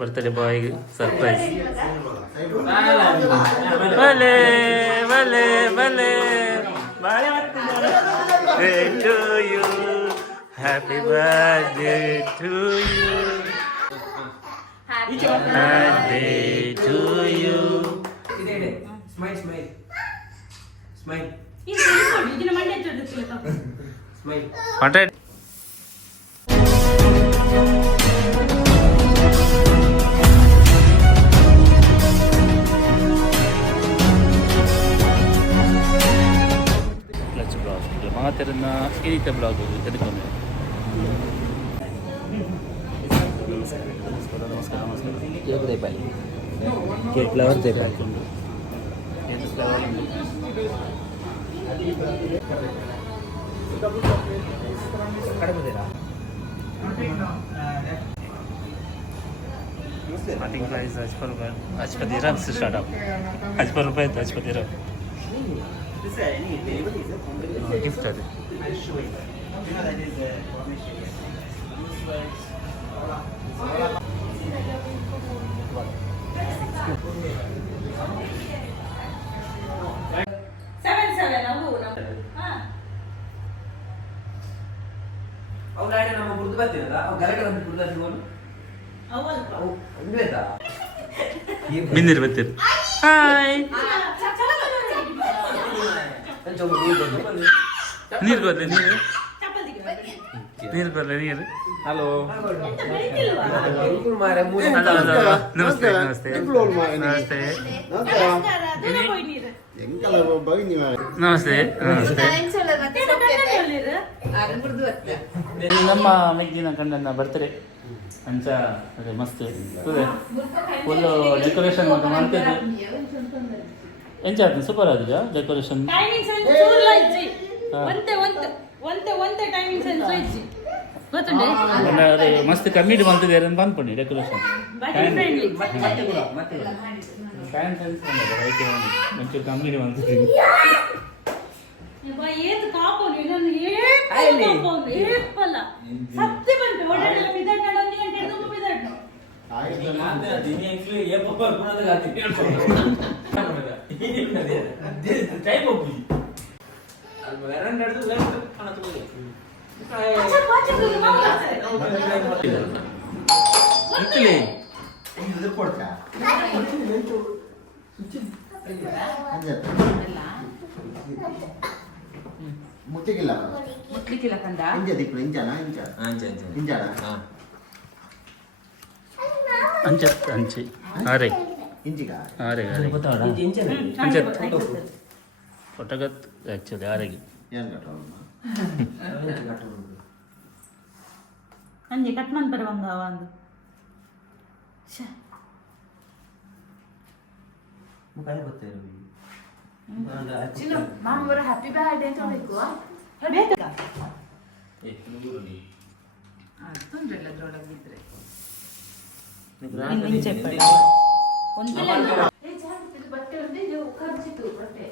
Birthday ಬಾಯ್ಗೆ surprise. ಬಲೆ ಬಲೆ ಬಲೆ to you, happy birthday to you, birthday to you. Smile smile smile smile. ಮಾತಾಡಿ. ಮಾತೆರನ್ನ ಇನಿತ ಬ್ಲಾಗ್ ತೆಗೆದುಕೊಂಡು ನಮಸ್ಕಾರ cake Deepavali, cake flower Deepavali, cake flower starting price as per dirham se start up as per rupees as per dirham. Gift are ಅವಳಾಡಿ ನಮ್ಮ ಗುರ್ತು ಬರ್ತೀರಲ್ಲ ಅವ ಗಲಾಟೆ ನಮ್ಮ ಗುರ್ತು ಬರ್ತೀವನು ಅವು ಇಲ್ವೇದಾ ಬಿಂದಿರ್ ಬರ್ತೀರಿ. ಹಾಯ್ ನೀರು ಬರ್ಲಿ, ನೀರು ನೀರು ಬರ್ಲಿ, ನೀರು. ಹಲೋ ನಮಸ್ತೆ ನಮಸ್ತೆ ನಮಸ್ತೆ ನಮಸ್ತೆ ನಮಸ್ತೆ. ನಮ್ಮ ಮೆಗ್ಗಿನ ಕಣ್ಣನ್ನ ಬರ್ತಾರೆ ಅಂಚ ಅದೇ ಮಸ್ತ್ ಅದೇ ಫುಲ್ ಡೆಕೋರೇಷನ್ ಮಾಡ್ತಿದ್ದು ಎಂಚ ಆಯ್ತು, ಸೂಪರ್ ಆಗಿದೆ ಡೆಕೋರೇಷನ್. ಅದೇ ಮಸ್ತ್ ಕಮ್ಮಿಡಿ ಮಾಡ್ತಿದ್ದಾರೆ ಅಂತ ಅಂದ್ಕೊಂಡಿ ಡೆಕೋರೇಷನ್. ಒಂಚೂರು ಕಮ್ಮಿಡಿ ಮಾಡ್ತಿದ್ದೀವಿ. ಮುಟ್ಟಿಗಿಲ್ಲ ಮುಟ್ಲಿಕ್ಕಿಲ್ಲ ಕಂದ ಇಂಜ ದಿಕ್ಕು ಇಂಜನ ಇಂಜ ಇಂಜನ ಅಂಚತ್ ಅಂಚಿ ಆರೆ ಇಂಜಿಗ ಆರೆ ಆರೆ ಗೊತ್ತಾಡ ಅಂಚತ್ ಫೋಟೋಗತ್ ಆ್ಯಕ್ಚುಲಿ ಆರೆಗೆ ಏನು ಕಟ್ಟೋಮ್ಮ ಅಂಜಿ ಕಟ್ ಮಾಡಿ ಬರುವಂಗ ಒಂದು ಮುಖಾಯ ಗೊತ್ತೇ ಮಾಮ ಬರೋ ಹ್ಯಾಪಿ ಬರ್ತ್ಡೇ ಅಂತ ಬೇಕು ತೊಂದ್ರೆಲ್ಲ ಅದ್ರೊಳಗೆ ಬಿದ್ರೆ ಬಟ್ಟೆ ಒಂದೇ ಖರ್ಚಿತ್ತು ಬಟ್ಟೆ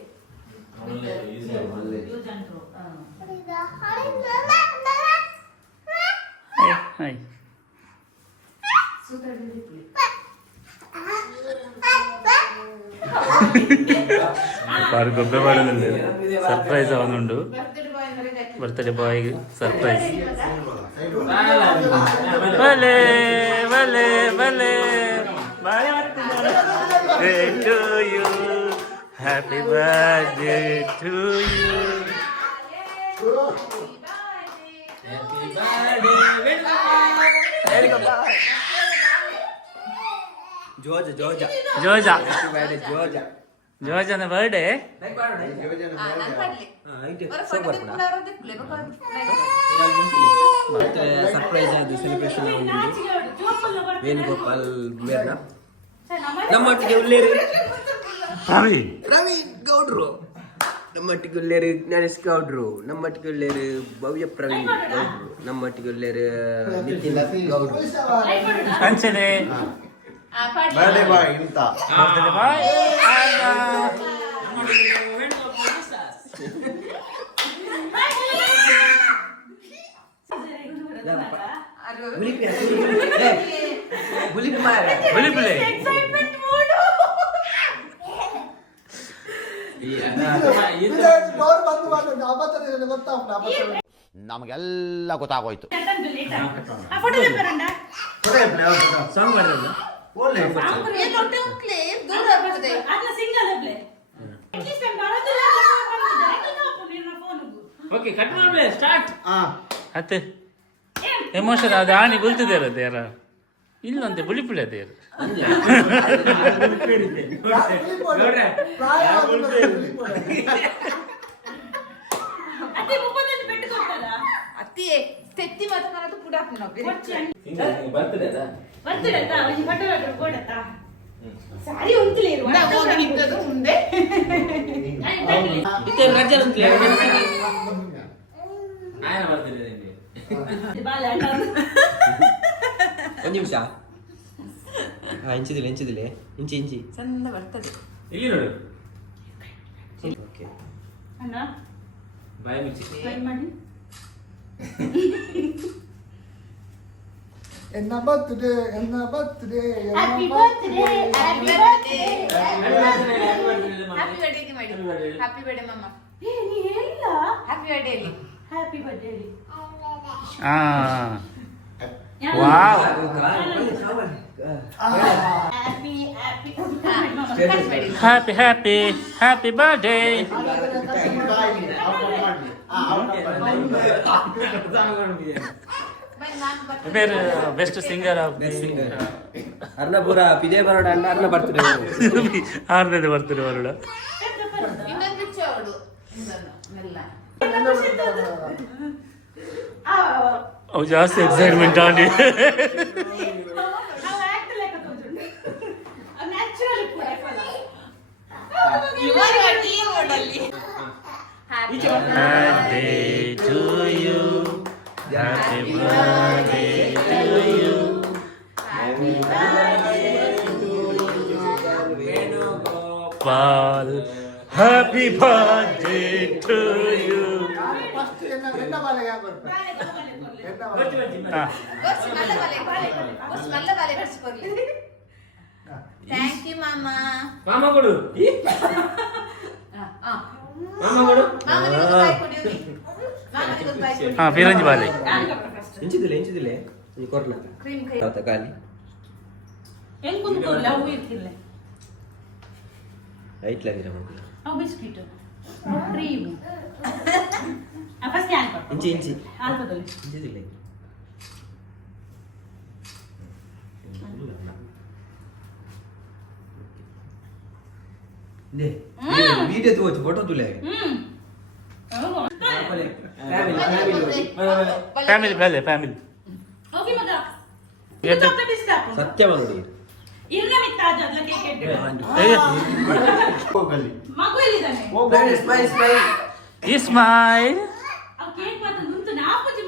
ಹಾಯ್ ಗೊಬ್ಬೆ ಮಾಡೋದಿಲ್ಲ, ಸರ್ಪ್ರೈಸ್ ಅವನುಂಡು ಬರ್ತ್ಡೇ ಬಾಯ್ಗೆ ಸರ್ಪ್ರೈಸ್. ಬಲೆ ಬಲೆ ಬಲೆ to you, happy birthday to you. ಜೋಜ ಜೋಜ ಜೋಜಾ ಜೋಜ ಜೋಜನ ಬರ್ಡೇ. ಮತ್ತೆ ಸರ್ಪ್ರೈಸ್ ಆಯ್ತು ಸೆಲೆಬ್ರೇಷನ್ ವೇಣುಗೋಪಾಲ್ ಬೇರ್ನ ನಮ್ಮೊಟ್ಟಿಗೆ ಉಳ್ಳೇರಿ ಪ್ರವೀಣ್ ಪ್ರವೀಣ್ ಗೌಡ್ರು, ನಮ್ಮೊಟ್ಟಿಗೆ ಉಳ್ಳೇರಿ ಜ್ಞಾನೇಶ್ ಗೌಡ್ರು, ನಮ್ಮೊಟ್ಟಿಗೆ ಉಳ್ಳೇರಿ ಭವ್ಯ ಪ್ರವೀಣ್ ಗೌಡ್ರು, ನಮ್ಮೊಟ್ಟಿಗೆ ಉಳ್ಳೇರಿ ನಿತಿನ್ ಗೌಡ್ರು. ಅಂಚನೆ ಬರ್ಡೇ ಬಾಯ್ ಇಂತ ಬರ್ತ್ಡೇ ಬಾಯ್ ಬುಲಿಪ್ ಮಾರ ಬುಲಿ ಬುಲಿ ಎಕ್ಸೈಟ್ಮೆಂಟ್ ಮೂಡ್ ನಮಗೆಲ್ಲ ಗೊತ್ತಾಗೋಯ್ತು. ಆ ಫೋಟೋ ತೆಗೆಬರಂಡ ಸಾಂಗ್ ಮಾಡಿದ್ರಲ್ಲ ಒಳ್ಳೆ ಅದ್ನ ಸಿಂಗಲ್ ಅಬ್ಲೆ ಅಟ್ಲೀಸ್ಟ್ ನಾನು ಬರೋದಿಲ್ಲ ಓಕೆ ಕಟ್ ಮಾಡ್ಬೇ ಸ್ಟಾರ್ಟ್ ಹಾ ಅತ್ತೆ ಎಮೋಷನ್ ಅದು ಆಣಿ ಬುಲ್ತಿದೆ ಇರೋದು ಯಾರ ಇಲ್ಲಂತೆ ಬುಳಿ ಬುಳಿ ಅದೇ ಅತ್ತೆ ಮುಪ್ಪದಲ್ಲಿ ಬೆಟ್ಟುಕೊಟ್ಟಲ್ಲ ಅತ್ತಿ ತೆತ್ತಿ ಮಾತನಾಡೋದು ಕೂಡ ಬರ್ತಡೆ ಆಯ್ತಾ ಒಂದು ಫೋಟೋ ಹಾಕ್ರು ಕೊಡತ್ತಾ ಸಾರಿ ಒಂತಿಲೇ ಇರುವ ನಿಂತದು ಮುಂದೆ ರಜೆ ಅಂತ ಆಯನ ಬರ್ತಿದೆ ನಿಮಗೆ ಬಾಲ ಒಂದು ನಿಮಿಷ ಇಂಚಿದಿಲ್ಲ ಇಂಚಿ ಚಂದ ಬರ್ತದೆ ಇಲ್ಲಿ ನೋಡು ಓಕೆ ಅಣ್ಣ ಬಾಯ್ ಮಿಚ್ಚಿ ಟ್ರೈ ಮಾಡಿ ಎನ್ನ birthday happy birthday happy birthday happy birthday ಮಾಡಿ ಹ್ಯಾಪಿ ಬರ್ಡೇ ಮಮ್ಮ ಏ ನೀ ಹೇಳಿಲ್ಲ ಹ್ಯಾಪಿ ಬರ್ಡೇ ಅಲ್ಲಿ ಹ್ಯಾಪಿ ಬರ್ತ್ಡೇ ಆ wow happy happy happy happy happy birthday ಬೇರೆ ಬೆಸ್ಟ್ ಸಿಂಗರ್ ಆಫ್ singer. ಅರ್ಣಪುರ ಪಿದೇ ಬರೋಡ ಅಂಡ ಅರ್ಣ ಬರ್ತಾರೆ ಆರನೇದು ಬರ್ತಾರೆ ಹೊರಡು ಇನ್ನೊಂದು ಬಿಚ್ಚು ಅವಳು ಮೆಲ್ಲ ಅವು ಜಾಸ್ತಿ ಎಕ್ಸೈಟ್ಮೆಂಟ್ ಆಗಿ ನಾವು ಆಕ್ಟ್ ಲೆಕ್ಕ ತೋಜುಂಡು ನ್ಯಾಚುರಲ್ ಲೈಫ್ ಇವಾಗ ಟೀ ಮಾಡಲ್ಲಿ happy Happy to you, happy birthday to you, happy birthday to you, Paul, happy birthday to you. First ಎನ್ನ ಬಾಲೆಗೆ ಬರ್ತಾರೆ ಬಸ್ ಮಲ್ಲ ಬಾಲೆ ಬರ್ಸ್ಕೊರ್ಲಿ ಥ್ಯಾಂಕ್ ಯು ಮಾಮ ಮಾಮ ಕೊಡು ಮಾಮನಿಗೊಂದು ಬಾಯ್ ಕೊಡಿ ಮಾಮನಿಗೊಂದು ಬಾಯ್ ಕೊಡಿ ಹಾ ಫಿರಂಜಿ ಬಾಲೆ ಇಂಚಿದಿಲ್ಲ ಈ ಕೊರ್ಲ ಕ್ರೀಮ್ ಕೈ ತಾತ ಕಾಲಿ ಹೆಂಗ್ ಕುಂತ್ಕೊಳ್ಳಿ ಅವು ಇರ್ತಿಲ್ಲ ಲೈಟ್ ಲಾಗಿರ ಮಕ್ಕಳು ಅವು ಬಿಸ್ಕಿಟ್ ಕ್ರೀಮ್ ಫಸ್ಟ್ ಯಾನ್ ಕೊಟ್ಟು ಇಂಚಿ ಆಲ್ಪದಲ್ಲಿ ಇಂಚಿದಿಲ್ಲ ವಿಡಿಯೋ ತಗೋಚು ಫೋಟೋ ತುಲೆ ಫ್ಯಾಮಿಲಿ ಬಾಲೆ ಫ್ಯಾಮಿಲಿ ಓಕೆ ಮಗ ಎದ್ದು. ಚಾಕ್ಲೇಟ್ ಇಷ್ಟ ಸತ್ಯ ಬಂದ್ರಿ ಇಲ್ಲ ಮಿತ್ತ ಅದಲ್ಲ ಕೇಕ್ ಇಟ್ಟು ಹೋಗಲಿ ಮಗು ಎಲ್ಲಿದ್ದಾನೆ ಸ್ಮೈಲ್ ಆ ಕೇಕ್ ಮಾತ್ರ ನುಂತು ನಾಪುಜಿ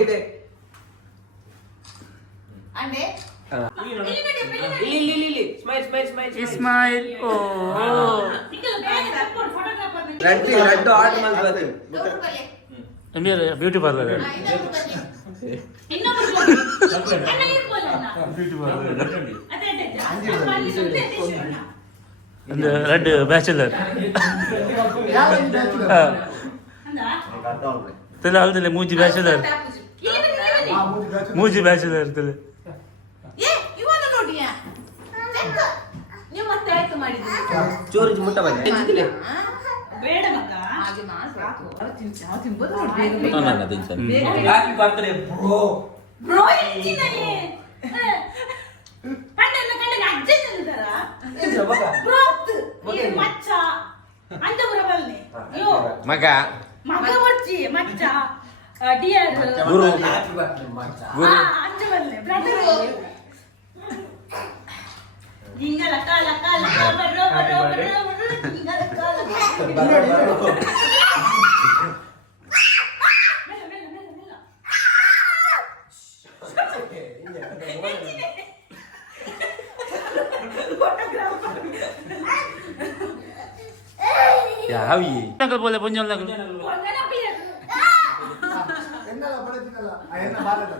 ಇದೆ ಅಂಡೆ ಇಲ್ಲಿ ಸ್ಮೈಲ್ ಸ್ಮೈಲ್ ಓ ನಿಂಗಲ್ಲ ಬ್ಯಾಗ್ ಸಪೋರ್ಟ್ ಫೋಟೋಗ್ರಾಫರ್ ರೆಡ್ ಆರ್ಟ್ ಮಾಡ್ಬೋದು ದೊಡ್ಡ ಬಲೆ ನಿಮಗೆ ಬ್ಯೂಟಿ ಪಾರ್ಲರ್ ಇನ್ನೊಂದು ಬಲೆ ಇನ್ನೊಬ್ಬರು ಅಣ್ಣ ಇರ್ಬೋಲ್ಲ ಅದೇ ಅದೇ ಜಾಸ್ತಿ ಅಲ್ಲಿ ಸುಮ್ಮನೆ ಅಟೆನ್ಷನ್ ಒಂದು ರೆಡ್ ಬ್ಯಾಚುಲರ್ ಅಂದ ತಲೆ ಅಲ್ದಲೆ ಮೂಜಿ ಬ್ಯಾಚುಲರ್ ಇಲ್ಲಿ ಮೂಜಿ ಬ್ಯಾಚುಲರ್ ತಲೆ ಏ ಇವನು ನೋಡಿಯಾ ಚೆಕ್ ನೀವು ಮತ್ತೆ ಆಯ್ತು ಮಾಡಿದ್ರಿ ಚೋರು ಮುಟ್ಟ ಬಂದೆ ಬೇಡ ಮಗ ಹಾಗೆ ಮಾತ್ರ ತಿನ್ಬೋದು ನೋಡಿ ಹ್ಯಾಪಿ ಬರ್ತ್ಡೇ ಬ್ರೋ ಬ್ರೋ ಇಂಚಿನಲ್ಲಿ ಪಂಡನ ಕಂಡನ ಅಜ್ಜನ ಅಂತಾರ ಬ್ರೋ ಈ ಮಚ್ಚ ಅಂಜಪುರ ಬಲ್ನೆ ಯೋ ಮಗ ಮಗ ಮಚ್ಚಿ ಮಚ್ಚ ಡಿಯರ್ ಗುರು ಅಂಜಬಲ್ನೆ ಬ್ರದರ್ ಹಿಂಗಲ ಕಾಲ ಕಾಲ ಬರೋ ಬರೋ ಬರೋ ಹಿಂಗಲ ಕಾಲ ಮೆಲ್ಲ ಮೆಲ್ಲ ಮೆಲ್ಲ ಮೆಲ್ಲ ಯಾವಿ ಅಂಕಲ್ ಬೋಲೆ ಪುಂಜಲ್ ನಗಲು ಒಂದನ ಪಿಯರ್ ಎನ್ನಲ್ಲ ಬಡತಿನಲ್ಲ ಎನ್ನ ಬಾಲೆಲ್ಲ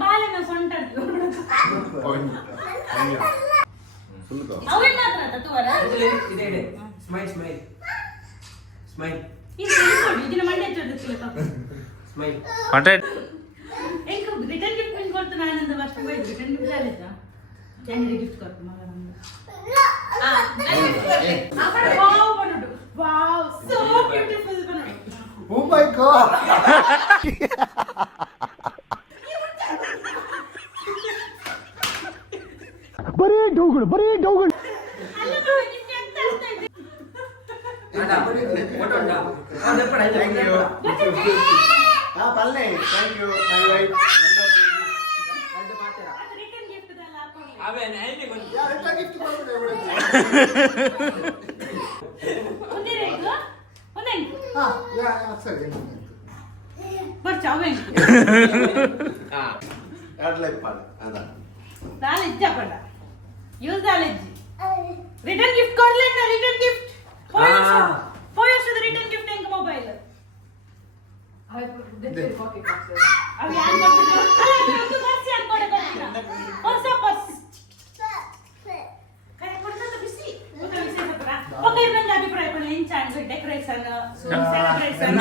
ಬಾಲನ ಸೊಂಟ ಅವನ್ ಮಾತ್ರ ತತ್ತುವರ ಇದೆ ಸ್ಮೈಲ್ ಸ್ಮೈಲ್ ಸ್ಮೈಲ್ ಇದು ನೋಡಿ ಇದನ್ನ ಮಂಡ್ಯ ಚೋದಿಸ್ತಿಲ್ಲ ಸ್ಮೈಲ್ ಕಾಂಟ್ಯಾಕ್ಟ್ ಎಂಕ ರಿಟರ್ನ್ ಗಿಫ್ಟ್ ಪಿನ್ ಕೊಡ್ತು ನಾನಂದ ಫಸ್ಟ್ ಬೈ ರಿಟರ್ನ್ ಗಿಫ್ಟ್ ಆಲಿತ ಜನರಿಗೆ ಗಿಫ್ಟ್ ಕೊಡ್ತು ಮಗ ನಮ್ಗೆ ವಾವ್ ಬನ್ನೋಡು ವಾವ್ ಸೋ ಬ್ಯೂಟಿಫುಲ್ ಬನ್ನೋಡು Oh my God! ಬರೀ ಡೌಗಳು ಅಲ್ಲ ಬಾ ನಿಮಗೆ ಅಂತ ಅರ್ಥ ಇದೆ ಥ್ಯಾಂಕ್ ಯು ಪಲ್ಲೆ ಥ್ಯಾಂಕ್ ಯು ಮೈ ವೈಫ್ ಅದು ರಿಟರ್ನ್ ಗಿಫ್ಟ್ ದಲ್ಲ ಹಾಕೊಳ್ಳಿ ಯಾರ ಗಿಫ್ಟ್ ಮಾಡ್ಬಿಟ್ಟೆ ಒಂದೇ ರೇಟು ಒಂದೇ ಹಾ ಯಾ ಸರಿ ಬರ್ಚ ಅವೇ ಎರಡ್ಲೈಕ್ ಪಾಡು ಅದ ನಾಲೆಜ್ಜ ಪಡ ಯೂಸ್ ನಾಲೆಜ್ಜಿ ರಿಟರ್ನ್ ಗಿಫ್ಟ್ ಕೊಡ್ಲೇನ ರಿಟರ್ನ್ ಗಿಫ್ಟ್ ಪೋಯಸ್ ರಿಟರ್ನ್ ಗಿಫ್ಟ್ ಎಂಕ ಮೊಬೈಲ್ ಅವ್ ಯಾನ್ ಕೊಡ್ತಿದ್ರು ಒಂದು ಪರ್ಸ್ ಯಾನ್ ಕೊಡಬೇಕು ಹೊಸ ಪರ್ಸ್ ಕೈ ಕೊಡ್ತದ ಬಿಸಿ ಒಂದು ವಿಷಯ ಹತ್ರ ಓಕೆ ನನ್ನ ಅಭಿಪ್ರಾಯ ಕೊಡಿ ಎಂಚಾಂಗ್ ಡೆಕೋರೇಷನ್ ಸೆಲೆಬ್ರೇಷನ್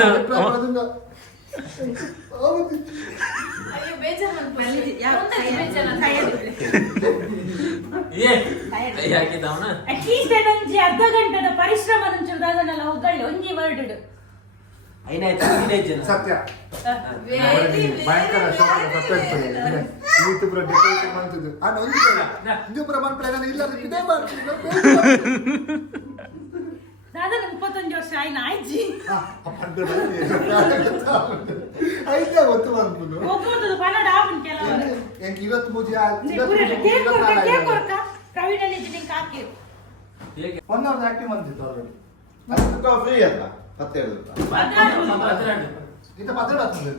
ಅಯ್ಯೋ ಬೇಜಾರು ಮಾಡ್ಕೊಳ್ಳಿ. ಅಟ್ಲೀಸ್ಟ್ ಒಂಜಿ ಅರ್ಧ ಗಂಟೆದ ಪರಿಶ್ರಮ ನಂಚುದು ಅದನ್ನೆಲ್ಲ ಹೊಗಳ್ಳಿ ಒಂಜಿ ವರ್ಡ್ ಸತ್ಯ Very, ಭಯಂಕರ very ಶಾಕ್ ಸತ್ಯ ಇರ್ತದೆ ಯೂಟ್ಯೂಬ್ ಡೆಕೋರೇಷನ್ ಮಾಡ್ತಿದ್ದು ಒಂದು ಪ್ರಮಾಣ ಪ್ರಕಾರ ಇಲ್ಲ ಇದೇ ಮಾಡ್ತಿದ್ದ ದಾದನ 31 ವರ್ಷ ಆಯ್ನ ಆಯ್ಜಿ ಐತೆ ಗೊತ್ತು ಬಂದ್ಬಿಡು ಒಬ್ಬೊಂದು ಕನ್ನಡ ಆವನ್ ಕೆಲವರು ಎಂಕ್ 23 ಕೇಕ್ ಕೊರ್ಕ ಪ್ರವೀಣ್ ಜಿನಿಂಗ್ ಹಾಕಿರು ಒಂದೊಂದು ಆಕ್ಟಿವ್ ಬಂದಿತ್ತು ಆಲ್ರೆಡಿ ಅದಕ್ಕೆ ಫ್ರೀ ಅಲ್ಲ 17 ಇದು ಮಾತ್ರ ಆಗ್ತದೆ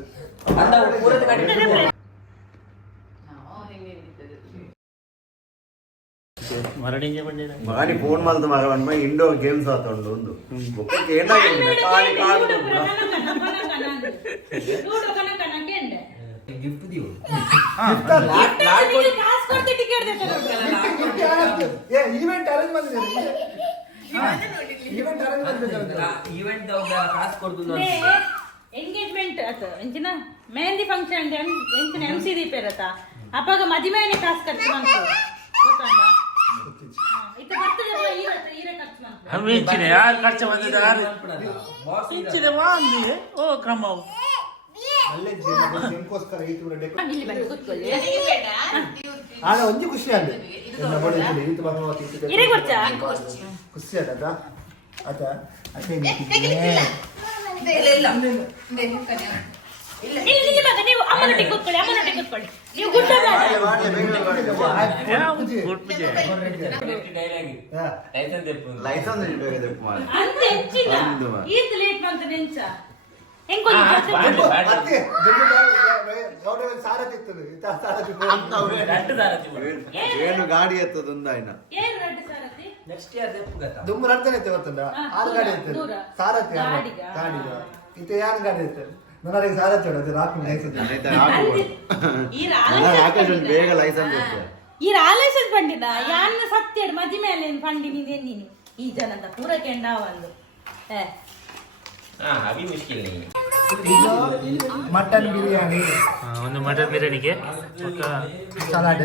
ನಾವು ಹೆಂಗೆ ಇರ್ತದೆ ಮರಡಿಗೆ ಬಂದಿದೆ ಮಗನಿ ಫೋನ್ ಮಾಡ್ದು ಮಗ ಇಂಡೋರ್ ಗೇಮ್ಸ್ ಆತೊಂಡು ಒಂದು ಒಕ್ಕಕ್ಕೆ ಏನಾಗಿದೆ ಖಾಲಿ ಕಾಲು ಗಿಫ್ಟ್ ದೀವು ಕಾಸು ಕೊಡ್ತಿ ಟಿಕೆಟ್ ಈವೆಂಟ್ ಅರೇಂಜ್ ಮಾಡಿದ್ದಾರೆ ಈವೆಂಟ್ ಅರೇಂಜ್ ಮಾಡಿದ್ದಾರೆ ಈವೆಂಟ್ ಕಾಸು ಕೊಡ್ತು ಎಂಗೇಜ್ಮೆಂಟ್ ಅತ ಎಂಚಿನ ಮೆಹಂದಿ ಫಂಕ್ಷನ್ ಎಂಚಿನ MC ದೀಪೇರತ ಅಪ್ಪಾಗ ಮದಿಮೆನೆ ಕಾಸು ಖರ್ಚು ಮಾಡ್ತು ಗೊತ್ತಂಡ ಇತ ಬರ್ತದೆ ಈರೆ ಖರ್ಚು ಮಾಡ್ತು ಹಮ್ಮಿ ಇಂಚಿನ ಯಾರು ಖರ್ಚು ಬಂದಿದೆ ಯಾರು ಇಂಚಿನ ವಾಂದಿ ಓ ಕ್ರಮವು ಅಲ್ಲೇ ನಿಮ್ಗೋಸ್ಕರ ಯೂಟ್ಯೂಬ್ ಡೆಕೋರೇಷನ್ ಇಲ್ಲಿ ಬಂದು ಕೂತ್ಕೊಳ್ಳಿ ನನಗೆ ಬೇಡ ಆಗ ಒಂಜಿ ಖುಷಿ ಆಗಿದೆ ಎಲ್ಲ ಬಡಿದ್ರೆ ಇದು ಭಗವತಿ ಇರೆ ಕೊಡ್ಚಾ ಖುಷಿ ಆದ ಅದ ಅದೇ ಇಲ್ಲ ಇಲ್ಲಿ ನಿಜ ಮಗ ನೀವು ಅಮ್ಮನೊಟ್ಟಿಗೆ ಕೂತ್ಕೊಳ್ಳಿ ನೀವು ಗುಡ್ಡ ಗುಡ್ ಪೂಜೆ ಲೈಸೆನ್ಸ್ ಅಂತ ಹೆಚ್ಚಿಲ್ಲ ಈದ್ ಲೇಟ್ ಬಂತ ನೆಂಚ ಹೆಂಗೊಂದು ಮತ್ತೆ ಸಾರಥಿ ಇರ್ತದೆ ಏನು ಗಾಡಿ ಎತ್ತದೊಂದು ಆಯ್ನ ಏನು ರೆಡ್ ಸಾರಥಿ ನೆಕ್ಸ್ಟ್ ಇಯರ್ ದೆಪ್ಪುಗತ್ತ ದುಮ್ಮು ನಡ್ತಾನೆ ಇರ್ತದೆ ಗೊತ್ತಂಡ ಆರು ಗಾಡಿ ಇರ್ತದೆ ದೂರ. ಸಾರಥಿ ಗಾಡಿಗ. ಗಾಡಿಗ ಇತ್ತೆ ಯಾರು ಗಾಡಿ ಇರ್ತದೆ ನನಗೆ ಸಾರಥಿ ಹೊಡೋದು ರಾಕು ಲೈಸೆನ್ಸ್ ಆಕಾಶ ಒಂದು ಬೇಗ ಲೈಸೆನ್ಸ್ ಇರ್ತದೆ ಈ ರಾಲೇಶನ್ ಪಂಡಿನ ಯಾನ್ನ ಸತ್ಯ ಮದಿ ಮೇಲೆ ಪಂಡಿ ನೀನು ಈ ಜನಂತ ಪೂರ ಕೆಂಡಾವಂದು ಅಭಿ ಮುಷ್ಕಿಲ್ ನೀ ಮಟನ್ ಬಿರಿಯಾನಿ ಒಂದು ಮಟನ್ ಬಿರಿಯಾನಿಗೆ ಸಲಾಡ್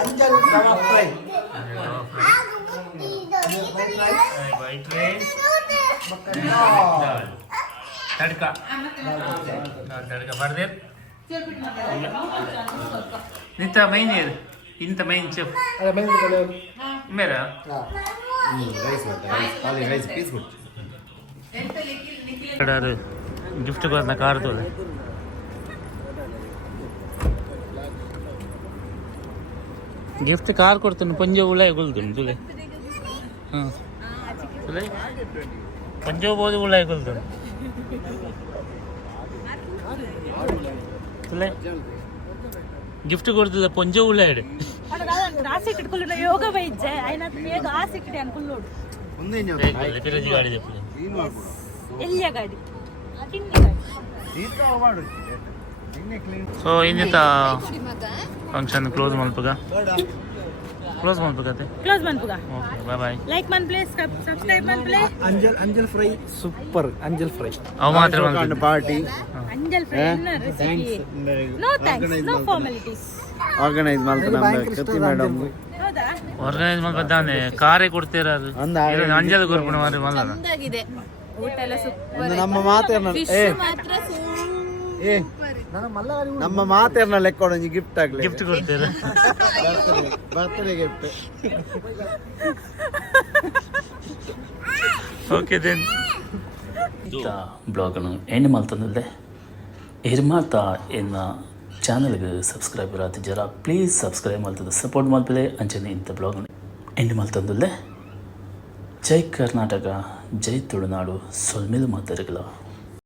ಅಂಜಲ್ ರವಾ fry white rice tadka tadka ಬರ್ದೆ ನಿಂತ ಮೈನ್ ಏರು ಇಂತ ಮೈನ್ ಚೆಫ್ ಅಲ್ಲ ಬಂದಿದೆ ಮೇರ ರೈಸ್ ಖಾಲಿ ರೈಸ್ ಪೀಸ್ ಕೊಟ್ಟು ಎಂತ ನಿಖಿಲ್ ಕಡಾರು ಗಿಫ್ಟ್ ಬಂದ ಕಾರ್ ತೋಲೆ ಗಿಫ್ಟ್ ಕಾರ್ ಕೊಡ್ತಾನೆ ಪಂಜ ಉಳಾಯ ಗುಲ್ತಾನೆ ತುಲೆ ಹಾಂ ತುಲೆ ಪಂಜ ಬೋದು ಉಳಾಯ ಗುಲ್ತಾನೆ ತುಲೆ ಗಿಫ್ಟ್ ಕೊಡ್ತಿಲ್ಲ ಪಂಜ ಉಳಾಯಡೆ ಆಸೆ ಇಟ್ಕೊಳ್ಳೋಣ ಯೋಗ ವೈದ್ಯ ఆయన ಬೇಗ ಆಸೆ ಇಟ್ಟಿ ಅನ್ಕೊಳ್ಳೋಡು ಒಂದೇ ಫಿರೋಜಿ ಗಾಡಿ ದೆಪ್ಪಲೆ ಎಲ್ಲಿಯ ಗಾಡಿ ತಿಂಡಿ ಗಾಡಿ ಮಾಡು ಸೊ ಇನ್ನಿತ ಫಂಕ್ಷನ್ ಕ್ಲೋಸ್ ಮಲ್ಪಗ ಕ್ಲೋಸ್ ಮಲ್ಪಗತ್ತೆ ಕ್ಲೋಸ್ ಮನ್ಪುಗ ಓಕೆ ಬಾಯ್ ಬಾಯ್ ಲೈಕ್ ಮನ್ ಪ್ಲೇಸ್ ಸಬ್ಸ್ಕ್ರೈಬ್ ಮನ್ ಪ್ಲೇ anjal fry super anjal fry ಅವು ಮಾತ್ರ ಮಲ್ಪಗ party anjal fry recipe no thanks no formalities organise ಮಾಡ್ತಾರೆ ನಮ್ಮ ಕತ್ತಿ ಮೇಡಮ್ ಹೌದಾ ಆರ್ಗನೈಸ್ ಮಾಡ್ಕೊತಾನೆ ಕಾರೇ ಕೊಡ್ತೀರಾ ಅದು ಅಂಜಲ್ ಗುರುಪುಣ ಮಾರಿ ಮಲ್ಲ ಚೆಂದಾಗಿದೆ ಊಟ ಎಲ್ಲ ಸೂಪರ್ ನಮ್ಮ ಮಾತೇರ್ನ ಮಾತ್ರ ಏ ನಮ್ಮ ಮಾತೇರ್ನ ಲೆಕ್ಕ ಒಂಜಿ ಗಿಫ್ಟ್ ಆಗ್ಲಿ ಗಿಫ್ಟ್ ಕೊಡ್ತೀರಾ ಬರ್ತ್ಡೇ ಗಿಫ್ಟ್ ಓಕೆ ದೆನ್ ಬ್ಲಾಗನ್ನು ಎಂಡ್ ಮಾಡ್ತಂದಿದ್ದೆ ಇರ್ಮಾತ ಎನ್ನ ಚಾನಲ್ಗೆ ಸಬ್ಸ್ಕ್ರೈಬರ್ ಆತ ಜರ ಪ್ಲೀಸ್ ಸಬ್ಸ್ಕ್ರೈಬ್ ಮಾಡ್ತದೆ ಸಪೋರ್ಟ್ ಮಾಡ್ತದೆ ಅಂಚನೆ ಇಂಥ ಬ್ಲಾಗನ್ನು ಎಂಡ್ ಮಾಡ್ತಂದಿದ್ದೆ ಜೈ ಕರ್ನಾಟಕ ಜೈ ತುಳುನಾಡು ಸೊಲ್ಮೇಲು ಮಾತಾಡಗಲ